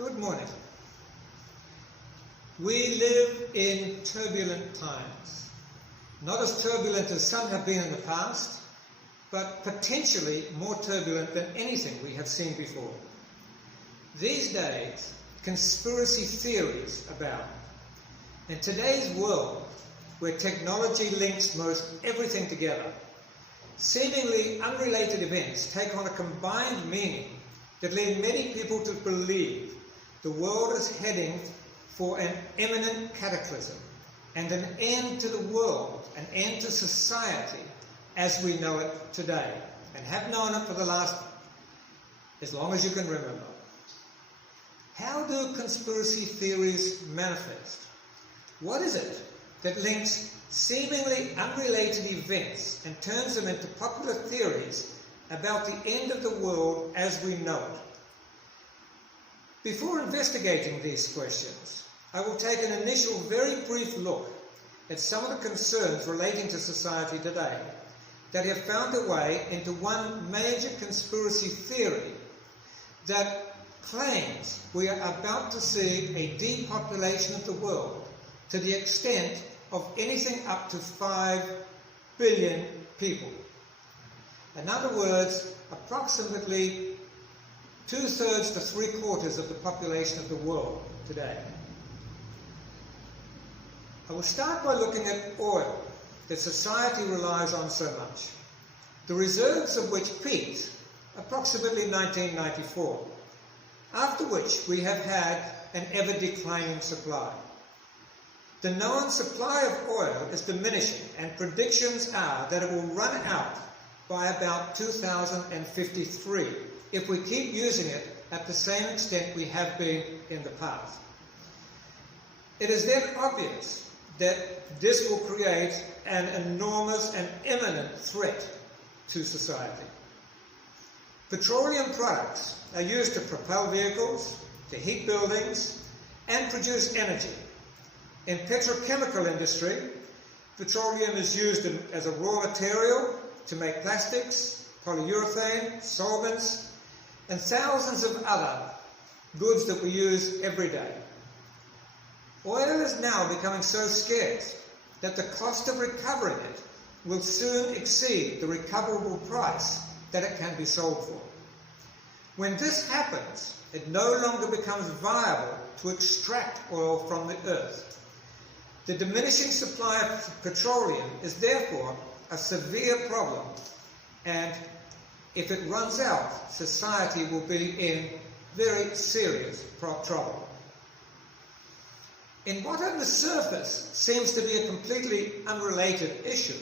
Good morning. We live in turbulent times. Not as turbulent as some have been in the past, but potentially more turbulent than anything we have seen before. These days, conspiracy theories abound. In today's world, where technology links most everything together, seemingly unrelated events take on a combined meaning that lead many people to believe the world is heading for an imminent cataclysm and an end to the world, an end to society as we know it today, and have known it for the last, as long as you can remember. How do conspiracy theories manifest? What is it that links seemingly unrelated events and turns them into popular theories about the end of the world as we know it? Before investigating these questions, I will take an initial very brief look at some of the concerns relating to society today that have found their way into one major conspiracy theory that claims we are about to see a depopulation of the world to the extent of anything up to 5 billion people. In other words, approximately 2/3 to 3/4 of the population of the world today. I will start by looking at oil that society relies on so much, the reserves of which peaked approximately 1994, after which we have had an ever-declining supply. The known supply of oil is diminishing, and predictions are that it will run out by about 2053 if we keep using it at the same extent we have been in the past. It is then obvious that this will create an enormous and imminent threat to society. Petroleum products are used to propel vehicles, to heat buildings, and produce energy. In petrochemical industry, petroleum is used as a raw material to make plastics, polyurethane, solvents, and thousands of other goods that we use every day. Oil is now becoming so scarce that the cost of recovering it will soon exceed the recoverable price that it can be sold for. When this happens, it no longer becomes viable to extract oil from the earth. The diminishing supply of petroleum is therefore a severe problem, and if it runs out, society will be in very serious trouble. In what on the surface seems to be a completely unrelated issue,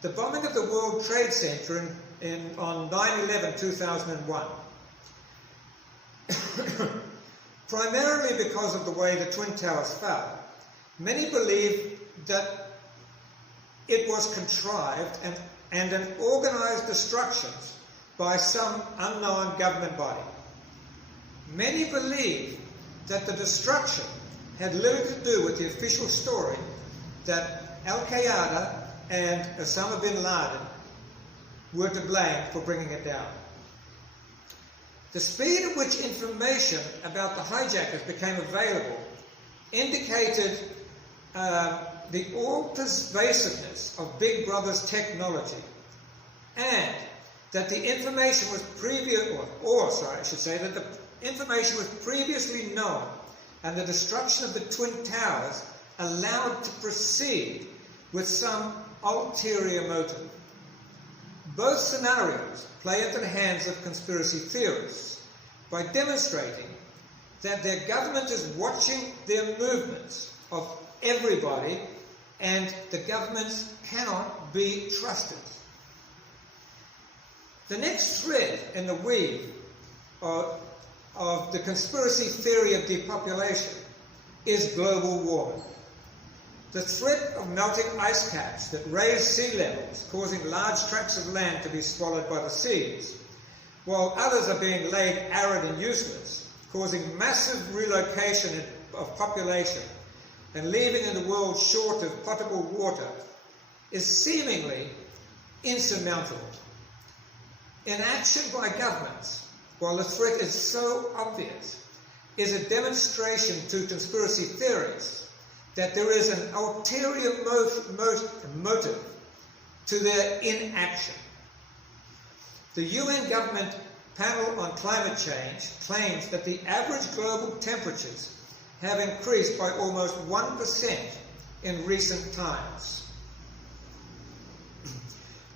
the bombing of the World Trade Center on 9/11/2001, primarily because of the way the Twin Towers fell, many believe that it was contrived and an organized destruction by some unknown government body. Many believe that the destruction had little to do with the official story that Al-Qaeda and Osama bin Laden were to blame for bringing it down. The speed at which information about the hijackers became available indicated the all-pervasiveness of Big Brother's technology, and that the information was that the information was previously known, and the destruction of the Twin Towers allowed to proceed with some ulterior motive. Both scenarios play into the hands of conspiracy theorists by demonstrating that their government is watching their movements of everybody, and the governments cannot be trusted. The next thread in the weave of the conspiracy theory of depopulation is global warming. The threat of melting ice caps that raise sea levels, causing large tracts of land to be swallowed by the seas, while others are being laid arid and useless, causing massive relocation of population and leaving the world short of potable water, is seemingly insurmountable. Inaction by governments, while the threat is so obvious, is a demonstration to conspiracy theorists that there is an ulterior motive to their inaction. The UN Government Panel on Climate Change claims that the average global temperatures have increased by almost 1% in recent times.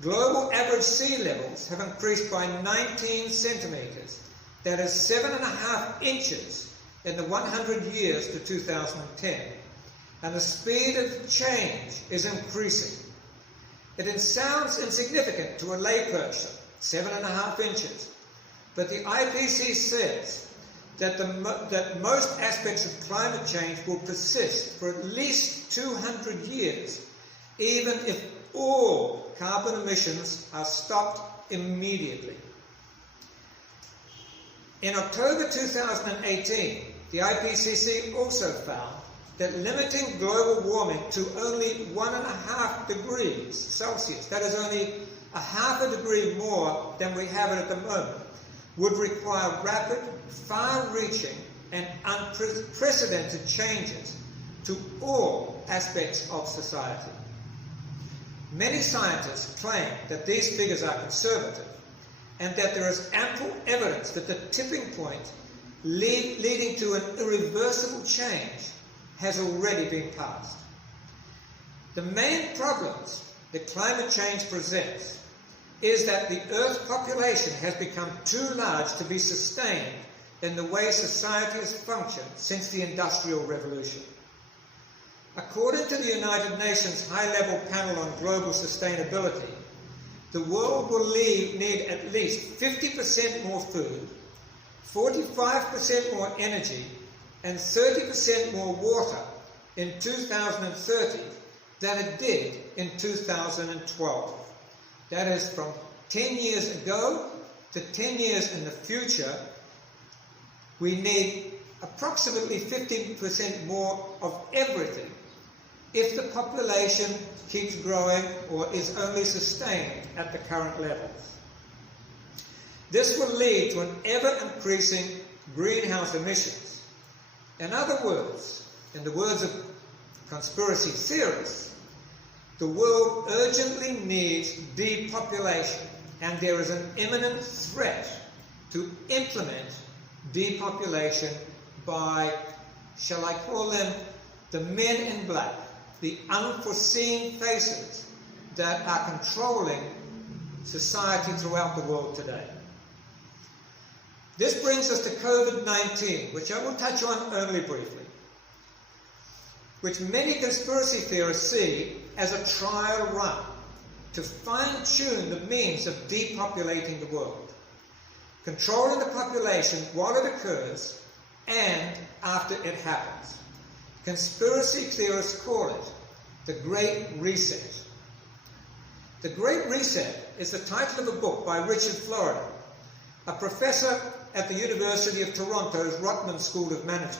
Global average sea levels have increased by 19 centimetres, that is 7.5 inches in the 100 years to 2010, and the speed of change is increasing. It sounds insignificant to a layperson, 7.5 inches, but the IPCC says that most aspects of climate change will persist for at least 200 years, even if all carbon emissions are stopped immediately. In October 2018, the IPCC also found that limiting global warming to only 1.5 degrees Celsius, that is only 0.5 degree more than we have it at the moment, would require rapid, far-reaching and unprecedented changes to all aspects of society. Many scientists claim that these figures are conservative and that there is ample evidence that the tipping point leading to an irreversible change has already been passed. The main problems that climate change presents is that the Earth's population has become too large to be sustained in the way society has functioned since the Industrial Revolution. According to the United Nations High-Level Panel on Global Sustainability, the world will need at least 50% more food, 45% more energy, and 30% more water in 2030 than it did in 2012. That is, from 10 years ago to 10 years in the future, we need approximately 15% more of everything if the population keeps growing or is only sustained at the current levels. This will lead to an ever-increasing greenhouse emissions. In other words, in the words of conspiracy theorists, the world urgently needs depopulation, and there is an imminent threat to implement depopulation by, shall I call them, the men in black, the unforeseen faces that are controlling society throughout the world today. This brings us to COVID-19, which I will touch on only briefly, which many conspiracy theorists see as a trial run to fine-tune the means of depopulating the world, controlling the population while it occurs and after it happens. Conspiracy theorists call it the Great Reset. The Great Reset is the title of a book by Richard Florida, a professor at the University of Toronto's Rotman School of Management.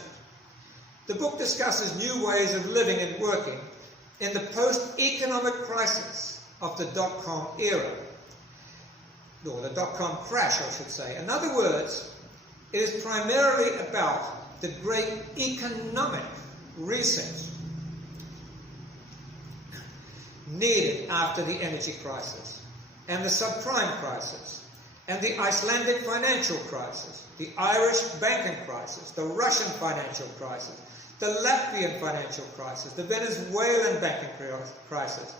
The book discusses new ways of living and working in the post-economic crisis of the dot-com era, or the dot-com crash, I should say. In other words, it is primarily about the great economic reset needed after the energy crisis, and the subprime crisis, and the Icelandic financial crisis, the Irish banking crisis, the Russian financial crisis, the Latvian financial crisis, the Venezuelan banking crisis,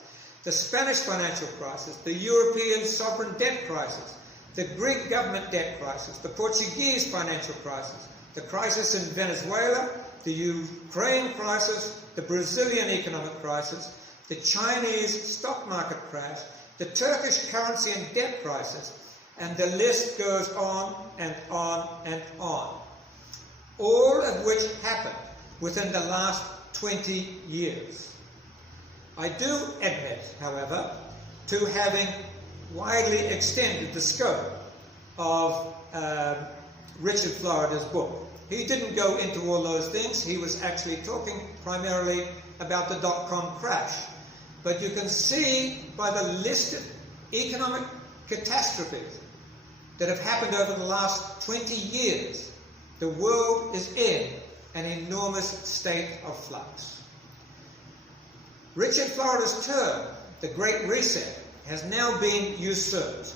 the Spanish financial crisis, the European sovereign debt crisis, the Greek government debt crisis, the Portuguese financial crisis, the crisis in Venezuela, the Ukraine crisis, the Brazilian economic crisis, the Chinese stock market crash, the Turkish currency and debt crisis, and the list goes on and on and on, all of which happened within the last 20 years. I do admit, however, to having widely extended the scope of Richard Florida's book. He didn't go into all those things. He was actually talking primarily about the dot-com crash. But you can see by the list of economic catastrophes that have happened over the last 20 years The world is in an enormous state of flux. Richard Florida's term, the Great Reset, has now been usurped.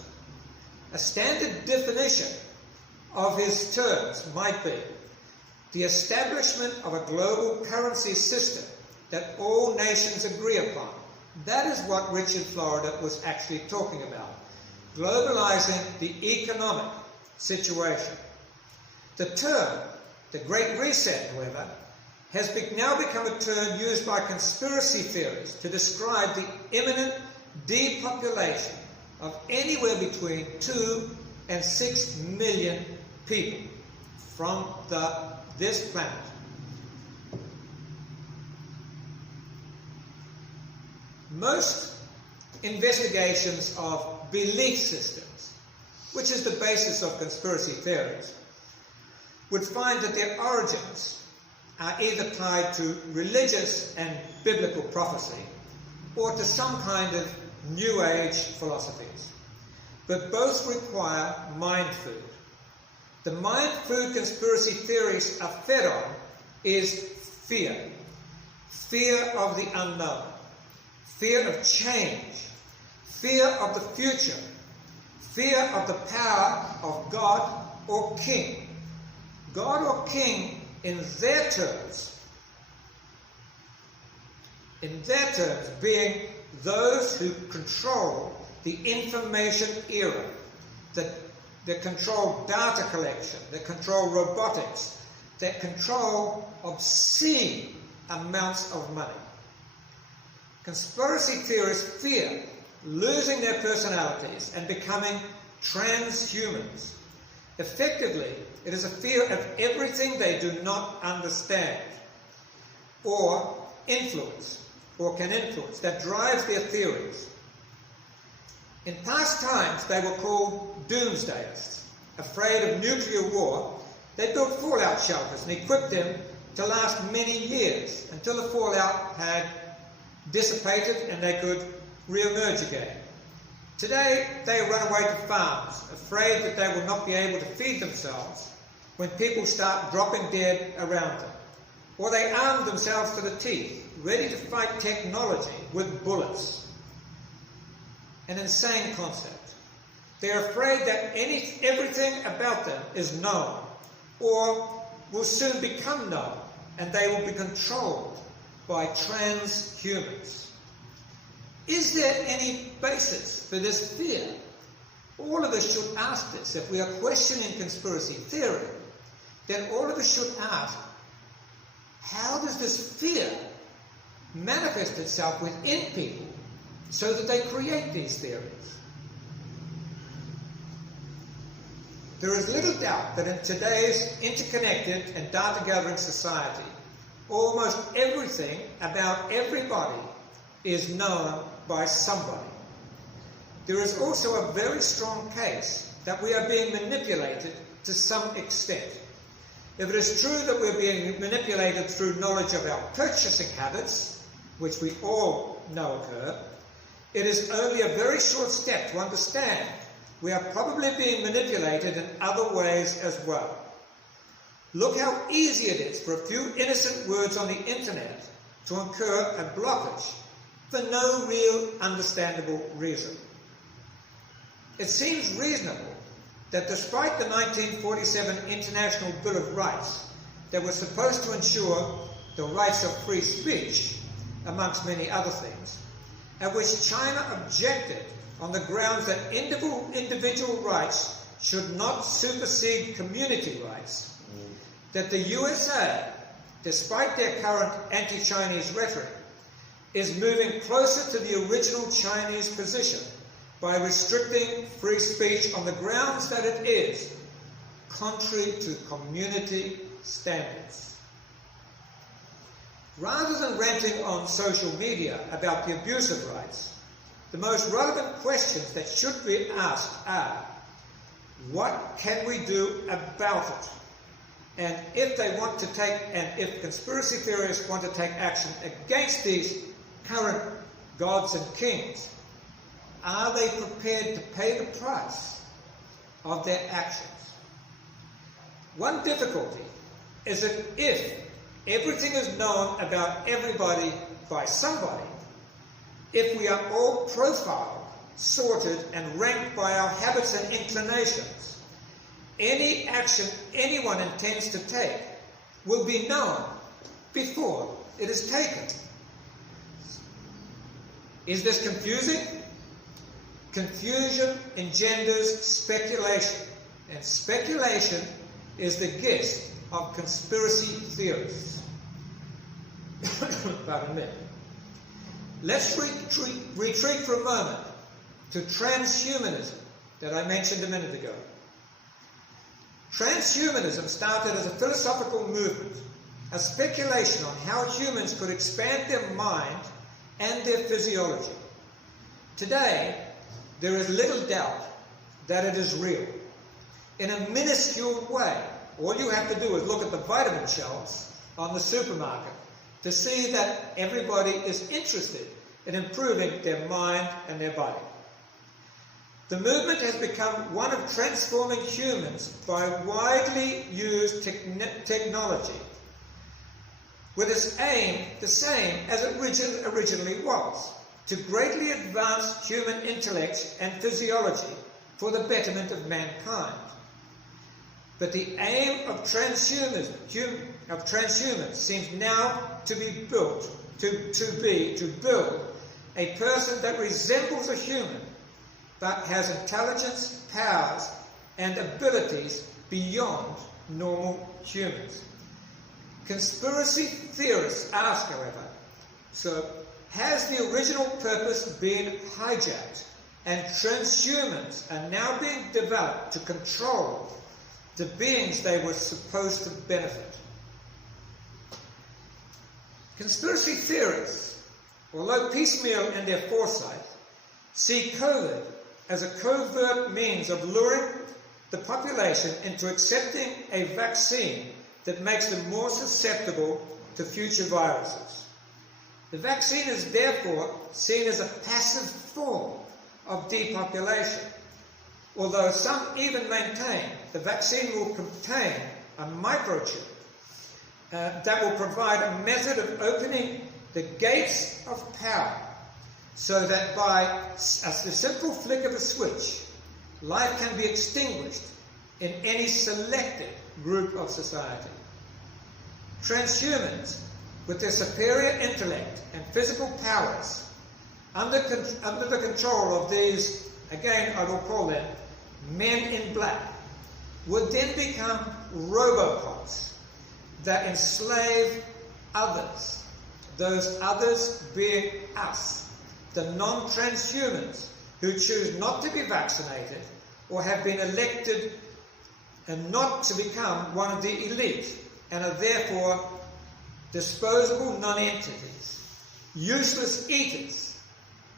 A standard definition of his terms might be the establishment of a global currency system that all nations agree upon. That is what Richard Florida was actually talking about. Globalizing the economic situation. The term, the Great Reset, however, has now become a term used by conspiracy theorists to describe the imminent depopulation of anywhere between 2 and 6 million people from this planet. Most investigations of belief systems, which is the basis of conspiracy theories, would find that their origins are either tied to religious and biblical prophecy or to some kind of New Age philosophies. But both require mind food. The mind food conspiracy theories are fed on is fear. Fear of the unknown. Fear of change. Fear of the future. Fear of the power of God or King. God or King in their terms being those who control the information era, that control data collection, that control robotics, that control obscene amounts of money. Conspiracy theorists fear losing their personalities and becoming transhumans. Effectively, it is a fear of everything they do not understand or influence, or can influence, that drives their theories. In past times, they were called doomsdayists. Afraid of nuclear war, they built fallout shelters and equipped them to last many years until the fallout had dissipated and they could re-emerge again. Today, they run away to farms, afraid that they will not be able to feed themselves when people start dropping dead around them. Or they arm themselves to the teeth, ready to fight technology with bullets. An insane concept. They're afraid that everything about them is known, or will soon become known, and they will be controlled by transhumans. Is there any basis for this fear? All of us should ask this. If we are questioning conspiracy theory, then all of us should ask, how does this fear manifest itself within people so that they create these theories? There is little doubt that in today's interconnected and data-gathering society, almost everything about everybody is known by somebody. There is also a very strong case that we are being manipulated to some extent. If it is true that we're being manipulated through knowledge of our purchasing habits, which we all know occur, it is only a very short step to understand we are probably being manipulated in other ways as well. Look how easy it is for a few innocent words on the internet to incur a blockage for no real understandable reason. It seems reasonable that despite the 1947 International Bill of Rights that was supposed to ensure the rights of free speech, amongst many other things, at which China objected on the grounds that individual rights should not supersede community rights, that the USA, despite their current anti-Chinese rhetoric, is moving closer to the original Chinese position by restricting free speech on the grounds that it is contrary to community standards. Rather than ranting on social media about the abuse of rights, the most relevant questions that should be asked are, what can we do about it? And if they want to take, and if conspiracy theorists want to take action against these current gods and kings, are they prepared to pay the price of their actions? One difficulty is that if everything is known about everybody by somebody, if we are all profiled, sorted, and ranked by our habits and inclinations, any action anyone intends to take will be known before it is taken. Is this confusing? Confusion engenders speculation, and speculation is the gift of conspiracy theorists. Pardon me. Let's retreat for a moment to transhumanism that I mentioned a minute ago. Transhumanism started as a philosophical movement, a speculation on how humans could expand their mind and their physiology. Today, there is little doubt that it is real. In a minuscule way, all you have to do is look at the vitamin shelves on the supermarket to see that everybody is interested in improving their mind and their body. The movement has become one of transforming humans by widely used technology, with its aim the same as it originally was, to greatly advance human intellect and physiology for the betterment of mankind. But the aim of transhumans seems now to be built to build a person that resembles a human, but has intelligence, powers, and abilities beyond normal humans. Conspiracy theorists ask, however, so has the original purpose been hijacked, and transhumans are now being developed to control the beings they were supposed to benefit? Conspiracy theorists, although piecemeal in their foresight, see COVID as a covert means of luring the population into accepting a vaccine that makes them more susceptible to future viruses. The vaccine is therefore seen as a passive form of depopulation, although some even maintain the vaccine will contain a microchip that will provide a method of opening the gates of power, so that by a simple flick of a switch, life can be extinguished in any selected group of society. Transhumans, with their superior intellect and physical powers, under the control of these, again I will call them men in black, would then become robocops that enslave others, those others being us, the non-transhumans who choose not to be vaccinated or have been elected and not to become one of the elite and are therefore disposable non-entities, useless eaters,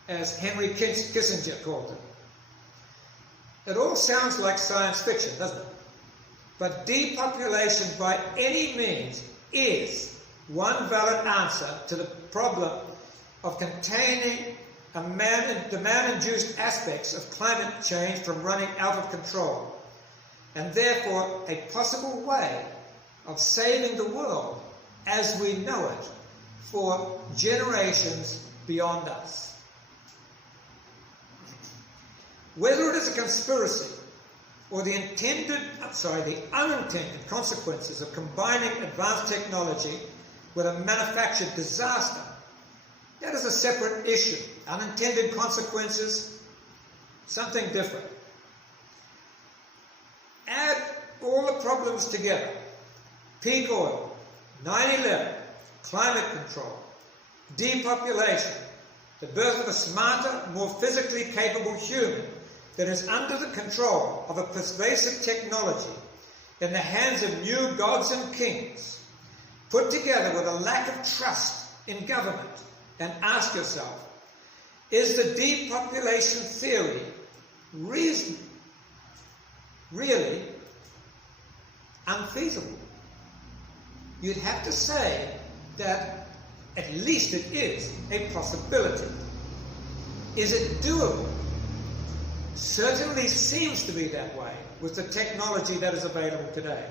as Henry Kissinger called them. It all sounds like science fiction, doesn't it? But depopulation by any means is one valid answer to the problem of containing the man-induced aspects of climate change from running out of control, and therefore a possible way of saving the world as we know it for generations beyond us. Whether it is a conspiracy or the unintended consequences of combining advanced technology with a manufactured disaster, that is a separate issue. Unintended consequences, something different. Add all the problems together: peak oil, 9/11, climate control, depopulation, the birth of a smarter, more physically capable human that is under the control of a pervasive technology in the hands of new gods and kings, put together with a lack of trust in government, and ask yourself, is the depopulation theory really unfeasible? You'd have to say that at least it is a possibility. Is it doable? Certainly seems to be that way with the technology that is available today.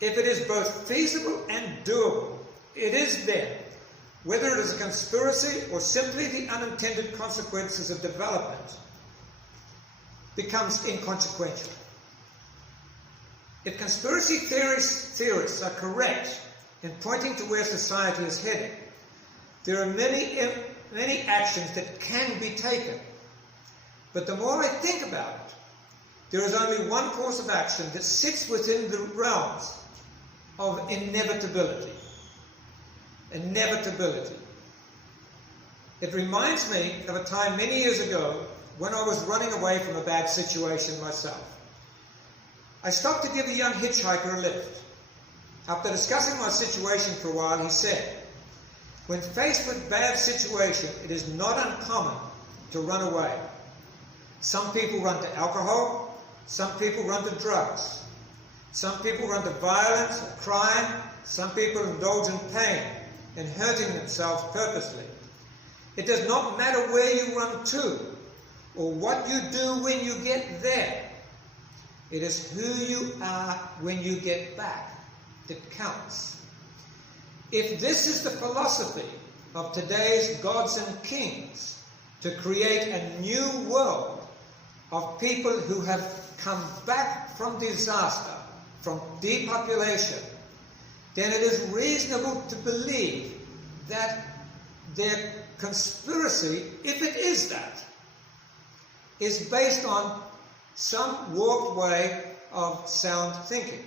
if it is both feasible and doable, it is then, whether it is a conspiracy or simply the unintended consequences of development, becomes inconsequential. If conspiracy theorists are correct in pointing to where society is heading, there are many actions that can be taken. But the more I think about it, there is only one course of action that sits within the realms of inevitability. Inevitability. It reminds me of a time many years ago when I was running away from a bad situation myself. I stopped to give a young hitchhiker a lift. After discussing my situation for a while, he said, "When faced with bad situation, it is not uncommon to run away. Some people run to alcohol, some people run to drugs, some people run to violence, crime, some people indulge in pain and hurting themselves purposely. It does not matter where you run to or what you do when you get there. It is who you are when you get back that counts." If this is the philosophy of today's gods and kings, to create a new world of people who have come back from disaster, from depopulation, then it is reasonable to believe that their conspiracy, if it is that, is based on some warped way of sound thinking.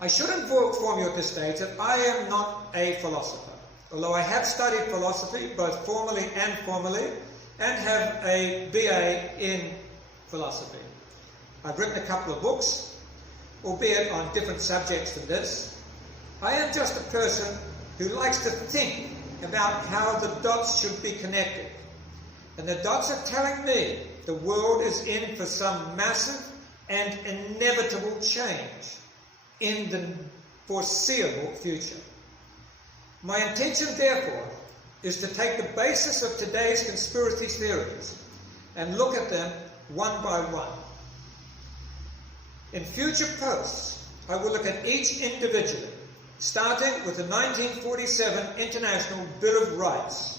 I should inform you at this stage that I am not a philosopher, although I have studied philosophy both formally and informally, and have a BA in philosophy. I've written a couple of books, albeit on different subjects than this. I am just a person who likes to think about how the dots should be connected. And the dots are telling me the world is in for some massive and inevitable change in the foreseeable future. My intention, therefore, is to take the basis of today's conspiracy theories and look at them one by one. In future posts, I will look at each individually, starting with the 1947 International Bill of Rights,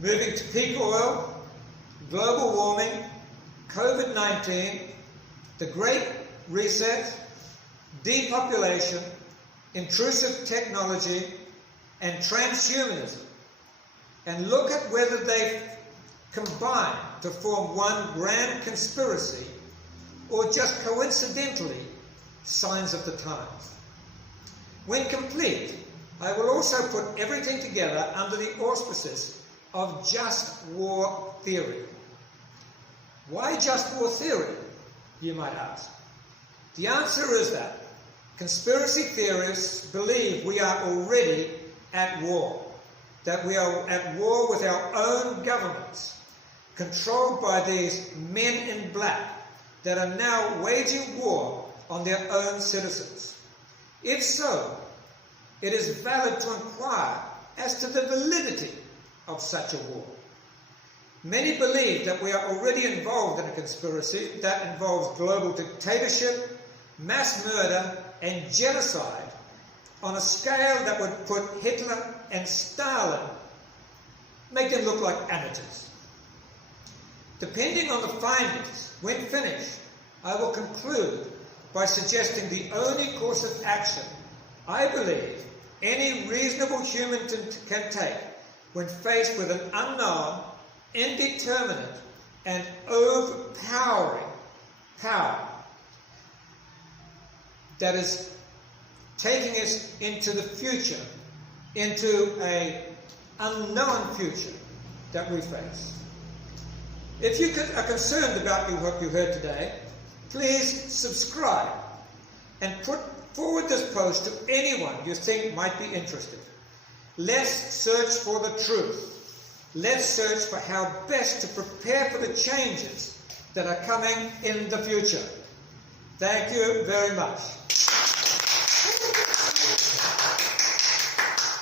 moving to peak oil, global warming, COVID-19, the Great Reset, depopulation, intrusive technology, and transhumanism, and look at whether they combine to form one grand conspiracy or just coincidentally signs of the times. When complete, I will also put everything together under the auspices of just war theory. Why just war theory, you might ask? The answer is that conspiracy theorists believe we are already at war, that we are at war with our own governments, controlled by these men in black that are now waging war on their own citizens. If so, it is valid to inquire as to the validity of such a war. Many believe that we are already involved in a conspiracy that involves global dictatorship, mass murder, and genocide on a scale that would put Hitler and Stalin, make them look like amateurs. Depending on the findings, when finished, I will conclude by suggesting the only course of action I believe any reasonable human can take when faced with an unknown, indeterminate, and overpowering power that is taking us into the future, into an unknown future that we face. If you are concerned about what you heard today, please subscribe and put forward this post to anyone you think might be interested. Let's search for the truth. Let's search for how best to prepare for the changes that are coming in the future. Thank you very much.